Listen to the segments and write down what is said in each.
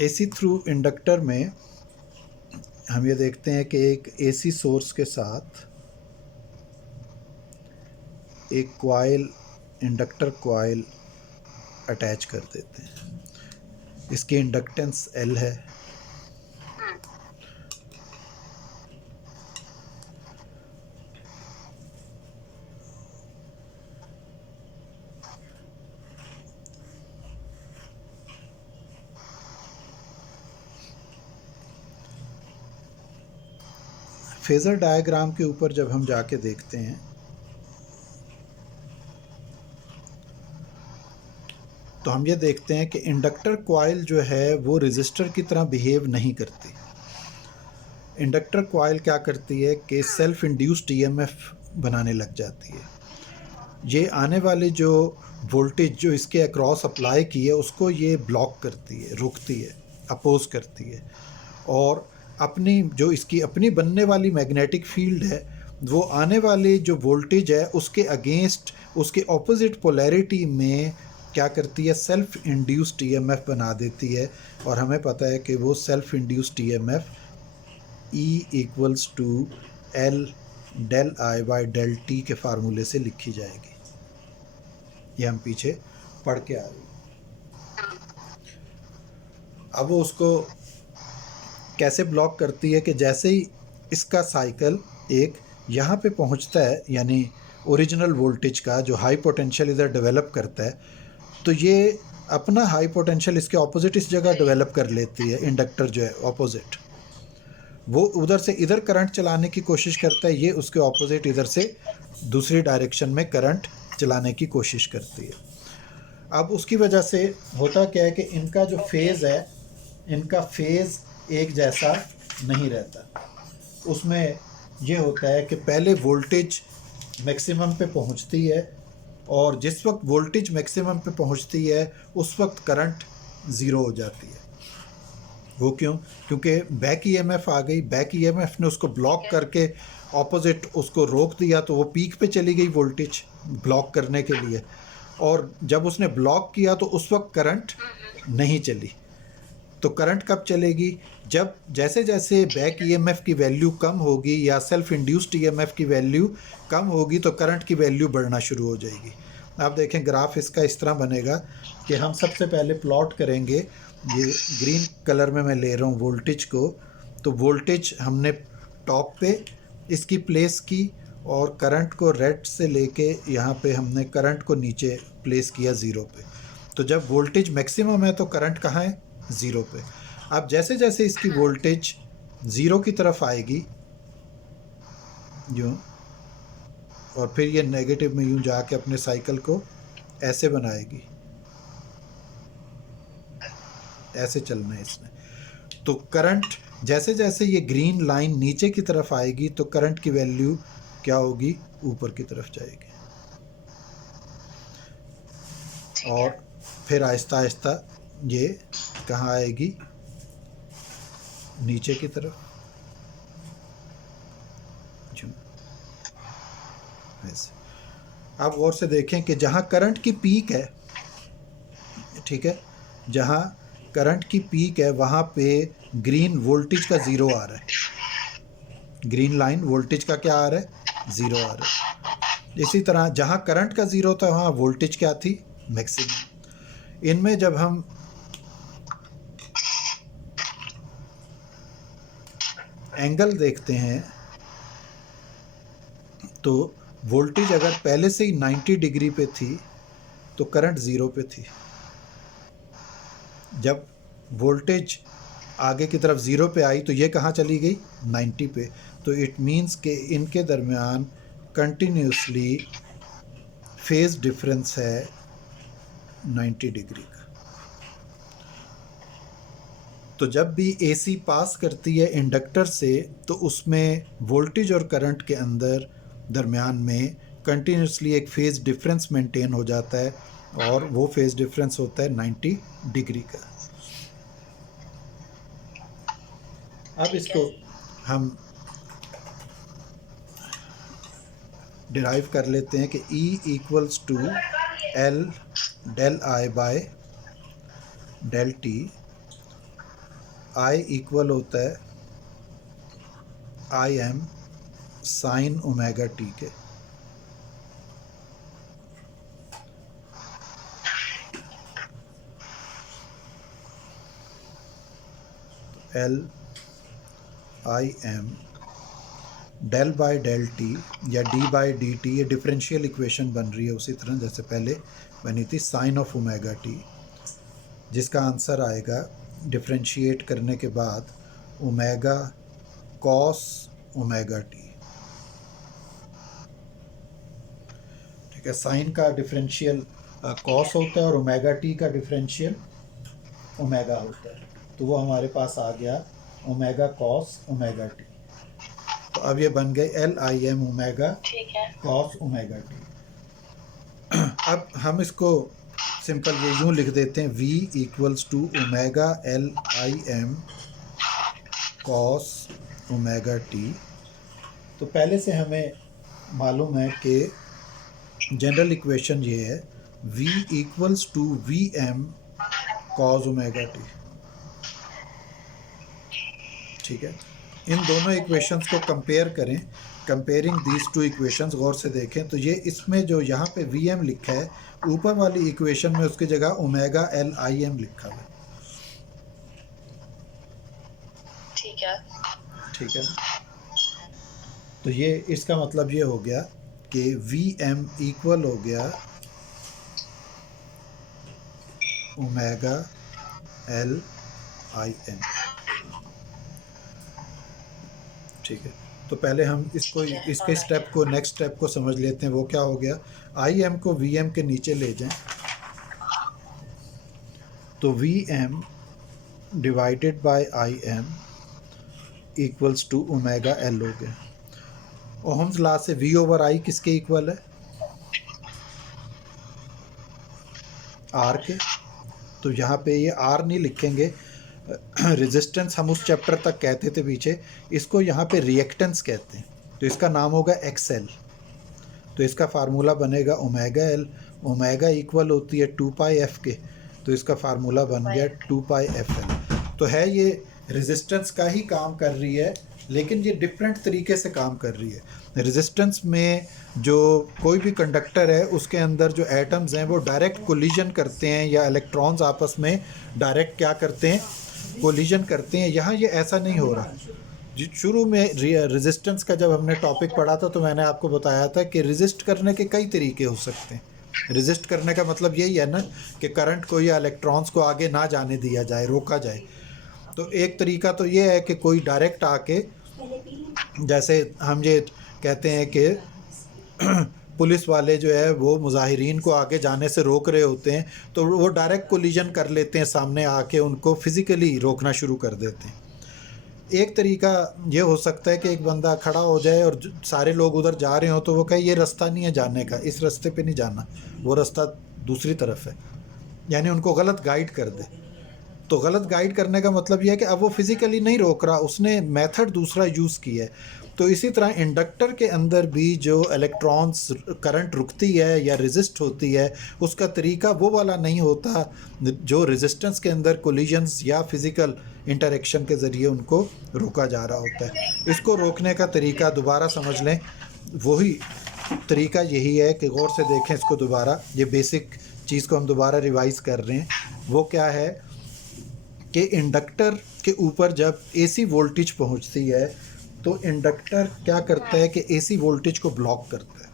AC through inductor में हम ये देखते हैं कि एक एसी सोर्स के साथ एक कॉइल, इंडक्टर कॉइल अटैच कर देते हैं। इसकी इंडक्टेंस L है। फेज़र डायग्राम के ऊपर जब हम जाके देखते हैं तो हम ये देखते हैं कि इंडक्टर कॉइल जो है वो रेजिस्टर की तरह बिहेव नहीं करती। इंडक्टर कॉइल क्या करती है कि सेल्फ इंड्यूस्ड ईएमएफ बनाने लग जाती है। ये आने वाले जो वोल्टेज जो इसके अक्रॉस अप्लाई की है उसको ये ब्लॉक करती है, रोकती है, अपोज करती है, और अपनी जो इसकी अपनी बनने वाली मैग्नेटिक फील्ड है वो आने वाले जो वोल्टेज है उसके अगेंस्ट, उसके ऑपोजिट पोलैरिटी में क्या करती है, सेल्फ इंड्यूस्ड ईएमएफ बना देती है। और हमें पता है कि वो self induced EMF E equals to L del I by del T के फार्मूले से लिखी जाएगी। ये हम पीछे पढ़ के आ रहे हैं। अब वो उसको कैसे ब्लॉक करती है कि जैसे ही इसका साइकिल एक यहाँ पे पहुँचता है, यानी ओरिजिनल वोल्टेज का जो हाई पोटेंशियल इधर डेवलप करता है, तो ये अपना हाई पोटेंशियल इसके ऑपोजिट इस जगह डेवलप कर लेती है। इंडक्टर जो है ऑपोजिट, वो उधर से इधर करंट चलाने की कोशिश करता है, ये उसके ऑपोजिट इधर से दूसरी डायरेक्शन में करंट चलाने की कोशिश करती है। अब उसकी वजह से होता क्या है कि इनका जो फेज़ है, इनका फेज़ एक जैसा नहीं रहता। उसमें ये होता है कि पहले वोल्टेज मैक्सिमम पे पहुंचती है, और जिस वक्त वोल्टेज मैक्सिमम पे पहुंचती है उस वक्त करंट ज़ीरो हो जाती है। वो क्यों? क्योंकि बैक ईएमएफ आ गई, बैक ईएमएफ ने उसको ब्लॉक करके ऑपोजिट उसको रोक दिया, तो वो पीक पे चली गई वोल्टेज ब्लॉक करने के लिए। और जब उसने ब्लॉक किया तो उस वक्त करंट नहीं चली। तो करंट कब चलेगी? जब जैसे जैसे बैक ईएमएफ की वैल्यू कम होगी या सेल्फ इंड्यूस्ड ईएमएफ की वैल्यू कम होगी तो करंट की वैल्यू बढ़ना शुरू हो जाएगी। आप देखें ग्राफ इसका इस तरह बनेगा कि हम सबसे पहले प्लॉट करेंगे, ये ग्रीन कलर में मैं ले रहा हूँ वोल्टेज को, तो वोल्टेज हमने टॉप पे इसकी प्लेस की, और करंट को रेड से लेके यहाँ पे हमने करंट को नीचे प्लेस किया ज़ीरो पे। तो जब वोल्टेज मैक्सिमम है तो करंट कहाँ है? ज़ीरो पे। अब जैसे जैसे इसकी वोल्टेज ज़ीरो की तरफ आएगी यूँ, और फिर ये नेगेटिव में यूँ जाके अपने साइकिल को ऐसे बनाएगी, ऐसे चलना है इसने। तो करंट जैसे जैसे ये ग्रीन लाइन नीचे की तरफ आएगी तो करंट की वैल्यू क्या होगी? ऊपर की तरफ जाएगी, और फिर आहिस्ता आहिस्ता ये कहाँ आएगी? नीचे की तरफ, ऐसे। आप गौर से देखें कि जहाँ करंट की पीक है, ठीक है, जहाँ करंट की पीक है वहाँ पे ग्रीन वोल्टेज का ज़ीरो आ रहा है। ग्रीन लाइन वोल्टेज का क्या आ रहा है? ज़ीरो आ रहा है। इसी तरह जहाँ करंट का ज़ीरो था वहाँ वोल्टेज क्या थी? मैक्सिमम। इनमें जब हम एंगल देखते हैं तो वोल्टेज अगर पहले से ही 90 डिग्री पे थी तो करंट ज़ीरो पे थी। जब वोल्टेज आगे की तरफ ज़ीरो पे आई तो ये कहाँ चली गई? 90 पे। तो इट मीन्स कि इनके दरमियान कंटिन्यूसली फेज़ डिफरेंस है 90 डिग्री का। तो जब भी एसी पास करती है इंडक्टर से तो उसमें वोल्टेज और करंट के अंदर दरमियान में कंटिन्यूसली एक फेज़ डिफरेंस मेंटेन हो जाता है, और वो फेज़ डिफरेंस होता है 90 डिग्री का। अब इसको हम डिराइव कर लेते हैं कि E equals to L del I by del T, I equal होता है I M sine omega T के। L I M del by del T या डी बाय डी टी, ये डिफरेंशियल इक्वेशन बन रही है उसी तरह जैसे पहले बनी थी, साइन ऑफ ओमेगा टी, जिसका आंसर आएगा डिफरेंशिएट करने के बाद ओमेगा कॉस ओमेगा टी। ठीक है, साइन का डिफरेंशियल कॉस होता है और ओमेगा टी का डिफरेंशियल ओमेगा होता है, तो वो हमारे पास आ गया ओमेगा कॉस ओमेगा टी। तो अब ये बन गए L I M omega cos omega T. अब हम इसको सिंपल ये यूँ लिख देते हैं, V equals to omega L I M cos omega T. तो पहले से हमें मालूम है कि जनरल इक्वेशन ये है, V equals to V M cos omega T. ठीक है, इन दोनों इक्वेशंस को कंपेयर करें, कंपेयरिंग दीज टू इक्वेशंस, गौर से देखें तो ये इसमें जो यहाँ पे वी एम लिखा है, ऊपर वाली इक्वेशन में उसकी जगह ओमेगा एल आई एम लिखा है। ठीक है, ठीक है। तो ये इसका मतलब ये हो गया कि वी एम इक्वल हो गया ओमेगा एल आई एम। ठीक है, तो पहले हम इसको इसके स्टेप को नेक्स्ट स्टेप को समझ लेते हैं। वो क्या हो गया, आई एम को वी एम के नीचे ले जाएं तो V M divided by I M equals to omega L हो गया। ओहम्स लॉ से वी ओवर आई किसके इक्वल है, आर के। तो यहाँ पे ये आर नहीं लिखेंगे, रेजिस्टेंस हम उस चैप्टर तक कहते थे पीछे, इसको यहाँ पे रिएक्टेंस कहते हैं, तो इसका नाम होगा एक्सएल। तो इसका फार्मूला बनेगा ओमेगा एल, ओमेगा इक्वल होती है 2 पाई एफ के, तो इसका फार्मूला बन गया 2 पाई एफ एल। तो है ये रेजिस्टेंस का ही काम कर रही है, लेकिन ये डिफरेंट तरीके से काम कर रही है। रेजिस्टेंस में जो कोई भी कंडक्टर है उसके अंदर जो एटम्स हैं वो डायरेक्ट कोलिजन करते हैं, या इलेक्ट्रॉन्स आपस में डायरेक्ट क्या करते हैं, कोलिजन करते हैं। यहाँ ये ऐसा नहीं हो रहा। शुरू में रेजिस्टेंस का जब हमने टॉपिक पढ़ा था तो मैंने आपको बताया था कि रेजिस्ट करने के कई तरीके हो सकते हैं। रेजिस्ट करने का मतलब यही है ना कि करंट को या इलेक्ट्रॉन्स को आगे ना जाने दिया जाए, रोका जाए। तो एक तरीका तो ये है कि कोई डायरेक्ट आके, जैसे हम ये कहते हैं कि पुलिस वाले जो है वो मुजाहिरीन को आगे जाने से रोक रहे होते हैं, तो वो डायरेक्ट कोलिजन कर लेते हैं, सामने आके उनको फिज़िकली रोकना शुरू कर देते हैं। एक तरीका ये हो सकता है कि एक बंदा खड़ा हो जाए और सारे लोग उधर जा रहे हो तो वो कहे ये रास्ता नहीं है जाने का, इस रास्ते पे नहीं जाना, वो रास्ता दूसरी तरफ है, यानी उनको गलत गाइड कर दे। तो गलत गाइड करने का मतलब यह है कि अब वो फिज़िकली नहीं रोक रहा, उसने मेथड दूसरा यूज़ किया है। तो इसी तरह इंडक्टर के अंदर भी जो इलेक्ट्रॉन्स करंट रुकती है या रेजिस्ट होती है, उसका तरीका वो वाला नहीं होता जो रेजिस्टेंस के अंदर कोलिजन्स या फिज़िकल इंटरेक्शन के ज़रिए उनको रोका जा रहा होता है। इसको रोकने का तरीका दोबारा समझ लें, वही तरीका यही है कि गौर से देखें इसको दोबारा, ये बेसिक चीज़ को हम दोबारा रिवाइज़ कर रहे हैं। वो क्या है कि इंडक्टर के ऊपर जब एसी वोल्टेज पहुंचती है तो इंडक्टर क्या करता है कि एसी वोल्टेज को ब्लॉक करता है।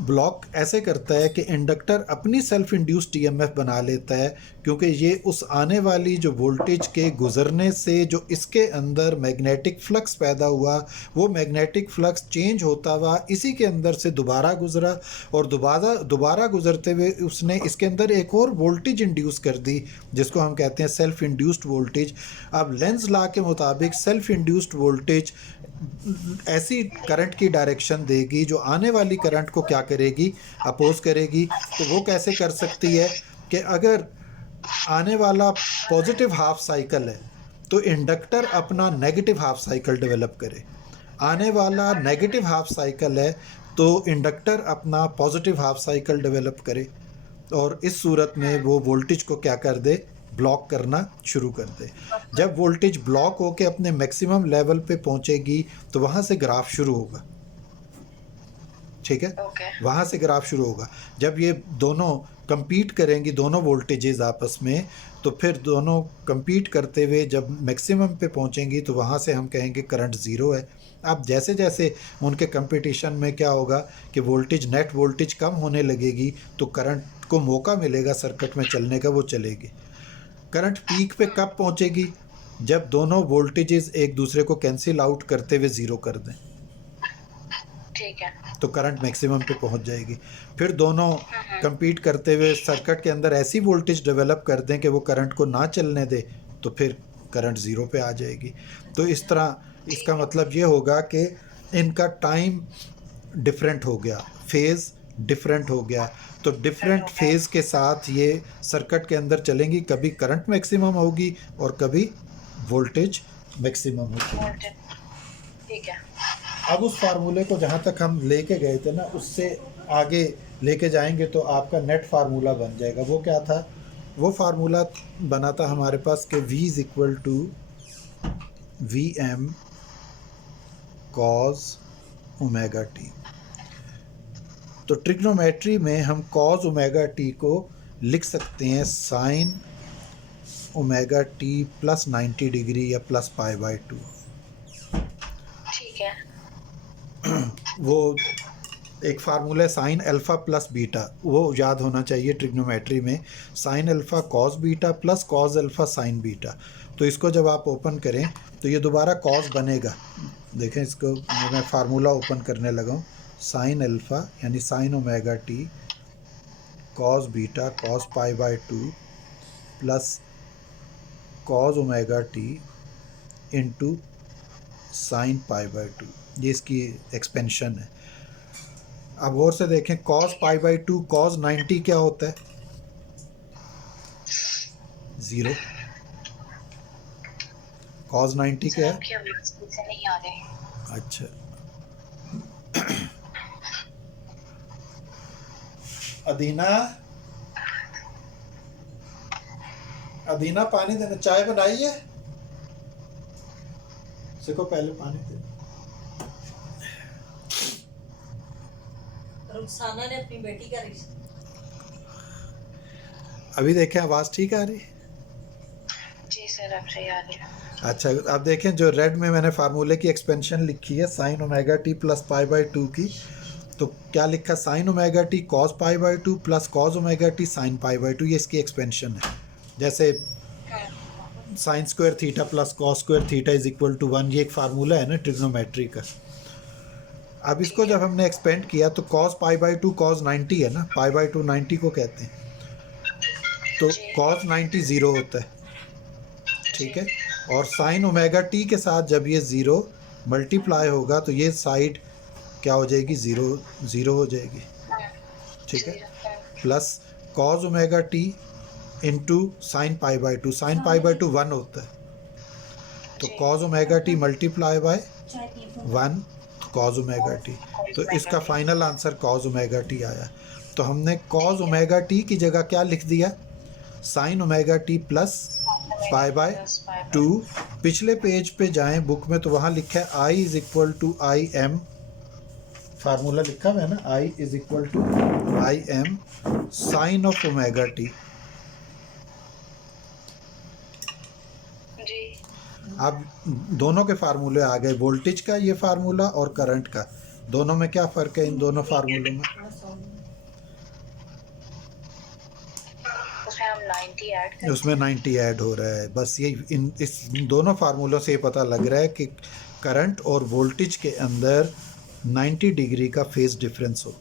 ब्लॉक ऐसे करता है कि इंडक्टर अपनी सेल्फ इंड्यूस्ड ईएमएफ बना लेता है, क्योंकि ये उस आने वाली जो वोल्टेज के गुज़रने से जो इसके अंदर मैग्नेटिक फ्लक्स पैदा हुआ, वो मैग्नेटिक फ्लक्स चेंज होता हुआ इसी के अंदर से दोबारा गुज़रा, और दोबारा गुज़रते हुए उसने इसके अंदर एक और वोल्टेज इंड्यूस कर दी जिसको हम कहते हैं सेल्फ इंड्यूस्ड वोल्टेज। अब लेंज़ लॉ के मुताबिक सेल्फ इंड्यूस्ड वोल्टेज ऐसी करंट की डायरेक्शन देगी जो आने वाली करंट को क्या करेगी, अपोज करेगी। तो वो कैसे कर सकती है कि अगर आने वाला पॉजिटिव हाफ साइकिल है तो इंडक्टर अपना नेगेटिव हाफ साइकिल डेवलप करे, आने वाला नेगेटिव हाफ साइकिल है तो इंडक्टर अपना पॉजिटिव हाफ साइकिल डेवलप करे, और इस सूरत में वो वोल्टेज को क्या कर दे, ब्लॉक करना शुरू कर दे। जब वोल्टेज ब्लॉक होके अपने मैक्सिमम लेवल पे पहुंचेगी तो वहाँ से ग्राफ शुरू होगा, ठीक है। वहाँ से ग्राफ शुरू होगा। जब ये दोनों compete करेंगी, दोनों वोल्टेजेस आपस में, तो फिर दोनों compete करते हुए जब मैक्सिमम पे पहुँचेंगी तो वहाँ से हम कहेंगे करंट ज़ीरो है। अब जैसे जैसे उनके कंपटीशन में क्या होगा कि वोल्टेज, नेट वोल्टेज कम होने लगेगी तो करंट को मौका मिलेगा सर्किट में चलने का, वो चलेगी। करंट पीक पे कब पहुँचेगी? जब दोनों वोल्टेजेस एक दूसरे को कैंसिल आउट करते हुए ज़ीरो कर दें, ठीक है, तो करंट मैक्सिमम पे पहुंच जाएगी। फिर दोनों compete करते हुए सर्किट के अंदर ऐसी वोल्टेज डेवलप कर दें कि वो करंट को ना चलने दे, तो फिर करंट ज़ीरो पे आ जाएगी। तो इस तरह इसका मतलब ये होगा कि इनका टाइम डिफरेंट हो गया, फेज़ डिफरेंट हो गया। तो डिफरेंट फेज़ के साथ ये सर्किट के अंदर चलेंगी, कभी करंट मैक्सिमम होगी और कभी वोल्टेज मैक्सिमम होगी। ठीक है। अब उस फार्मूले को जहाँ तक हम लेके गए थे ना, उससे आगे लेके जाएंगे तो आपका नेट फार्मूला बन जाएगा। वो क्या था? वो फार्मूला बना था हमारे पास कि V is equal to VM cos omega T. तो ट्रिग्नोमेट्री में हम कॉज ओमेगा टी को लिख सकते हैं sine omega T plus 90 degree या प्लस π/2। ठीक है। वो एक फार्मूला है साइन अल्फ़ा प्लस बीटा, वो याद होना चाहिए ट्रिग्नोमेट्री में। Sine alpha cos beta plus cos alpha sine beta. तो इसको जब आप ओपन करें तो ये दोबारा कॉस बनेगा। देखें, इसको मैं फार्मूला ओपन करने लगा हूँ। साइन अल्फ़ा यानी sine omega T cos beta cos π/2 plus cos omega T into sine π/2, ये इसकी एक्सपेंशन है। अब और से देखें, cos π/2 cos 90 क्या होता है? ज़ीरो। cos 90 क्या है? नहीं आ रहे। अच्छा, अदीना, अदीना पानी देना, चाय बनाई है? सिको पहले पानी दे। रुखसाना ने अपनी बेटी का अभी देखें, आवाज़ ठीक आ रही? जी सर, अब सही आ रही है। अच्छा, अब देखें जो रेड में मैंने फार्मूले की एक्सपेंशन लिखी है साइन ओमेगा टी प्लस π/2 की, तो क्या लिखा? Sine omega T cos π/2 plus cos omega T sine π/2, ये इसकी एक्सपेंशन है। जैसे sine square theta plus cos square theta is equal to 1, ये एक फार्मूला है ना ट्रिग्नोमेट्री का। अब इसको जब हमने एक्सपेंड किया तो cos π/2 cos 90 है ना, π/2 90 को कहते हैं, तो cos 90 ज़ीरो होता है, ठीक है। और साइन ओमेगा टी के साथ जब ये ज़ीरो मल्टीप्लाई होगा तो ये साइड क्या हो जाएगी? ज़ीरो, ज़ीरो हो जाएगी, ठीक है। Plus cos omega T into sine π/2, sine π/2 1 होता है, तो cos omega T multiply by 1 cos omega T, तो इसका final answer cos omega T आया। तो हमने cos ओमेगा टी की जगह क्या लिख दिया? Sine omega T plus π/2। पिछले पेज पे जाएं बुक में तो वहाँ लिखा है I is equal to I M, formula लिखा हुआ है ना, I is equal to I M sine of omega T. अब दोनों के फार्मूले आ गए, वोल्टेज का ये फार्मूला और करंट का। दोनों में क्या फ़र्क है इन दोनों फार्मूलों में? उसमें 90 ऐड हो रहा है। बस ये इस दोनों फार्मूलों से ये पता लग रहा है कि करंट और वोल्टेज के अंदर 90 डिग्री का फेज़ डिफरेंस हो।